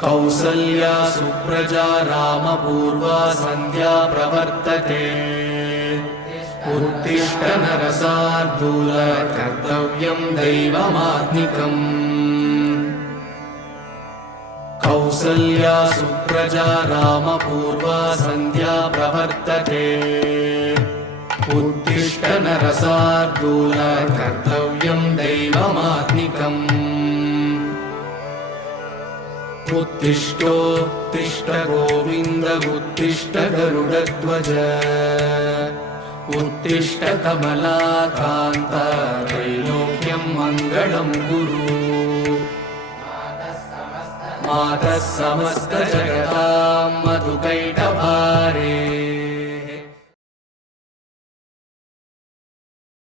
कौसल्या सुप्रजा रामपूर्वा सन्ध्या प्रवर्तते उत्तिष्ठ नरसार्दूल कर्तव्यं दैवमात्मिकम् कौसल्या सुप्रजा रामपूर्वा सन्ध्या प्रवर्तते उत्तिष्ठ नरसार्दूल कर्तव्यं दैवमात्मिकम् उत्तिष्ठोत्तिष्ठ गोविन्द उत्तिष्ठ गरुडध्वज उत्तिष्ठ कमलाकान्त त्रैलोक्यं मङ्गलं कुरु मातः समस्त जगतां मधुकैटभारे